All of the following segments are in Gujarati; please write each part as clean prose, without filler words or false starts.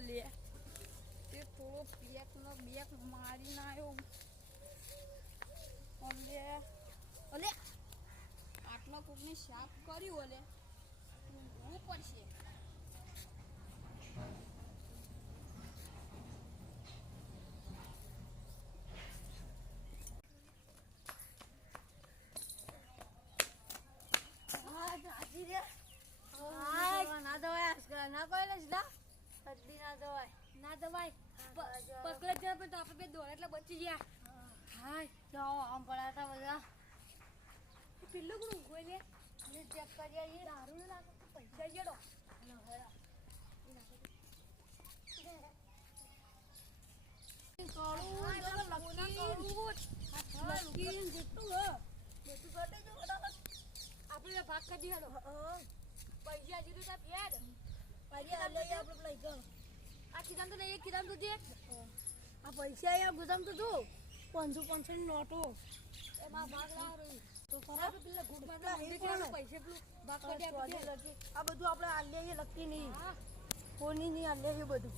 લે તે થોડો પેક નો બેક મારી ના આવ્યો ઓલે ઓલે આટલા કોકને સાફ કર્યું ઓલે ઊંઘવું પડશે ના દવાય ના કોઈ સીધા સર્દી ના દવાય ના દવાય પકડે જ પણ તો આપણે બે દોડ એટલે બચી ગયા હાય જાઓ આમ પડાતા બધા પેલો કોણ ઊંઘો લે ને ચેક કરી આવીએ દારૂ ને લાગે તો પૈસા જેડો આપણે ભાગ કાઢી હેડો પૈસા જીધું તા ફેર પૈસા લઈ આપણે લઈ ગયો આ કિદામ તો નહીં કિદામ તો જે આ પૈસા અહીંયા ગુજામ તો તું 500 ની નોટો એમાં ભાગ લાવ રહી તો ખરા પેલા ગુડમાં પૈસા પેલું ભાગ કાઢી આપી આ બધું આપણે આલ્યા લગતી નહીં કોની નહીં આલ્યા બધું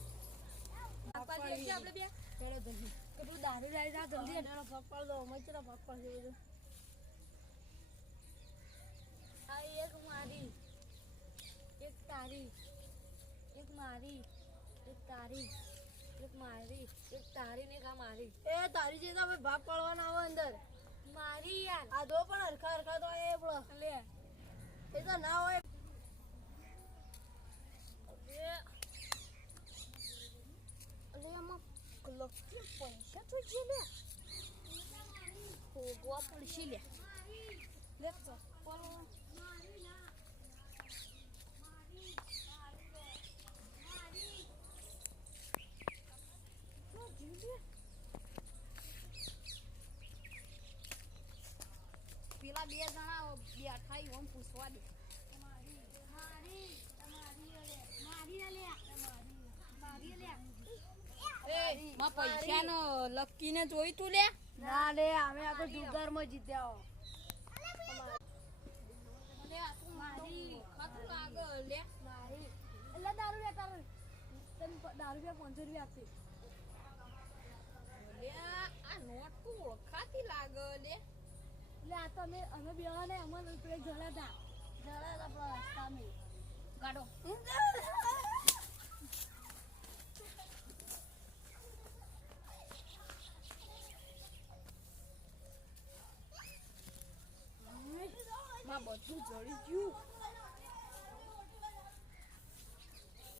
આપણે બે પેલો ધજી કે પેલું દારૂ લાવી જા જલ્દી એનો ભાગ પાડ દો મચરા ભાગ પાડ દે બધું આ એક મારી એક તારી એક મારી એક તારી એક મારી એક તારી ને કા મારી એ તારી જે તો ભાગ પાડવાના આવે અંદર મારી યાર આ દો પણ હરખા હરખા તો એ બોલો લે એ તો ના હોય અલે આમાં લખી પૈસા તો છે લે ભોગવા પડશે લે લે ચપ્પલ પેલા બે જણા બેઠા એમ પૂછવા દે પૈસા નો લકી ને જોઈ તું લે ના લે અમે આ તો જુગાર માં જીત્યા મારી ખાતું લાગે લે મારી એટલે દારૂ લે તારું તને દારૂ બે 500 રૂપિયા આપશે લે આ નોટ તું ઓળખાતી લાગે લે એટલે આ તો અમે બેવા ને અમને પેલા જળા આપણા રસ્તા મેં ગાડો માં બધું જળી ગયું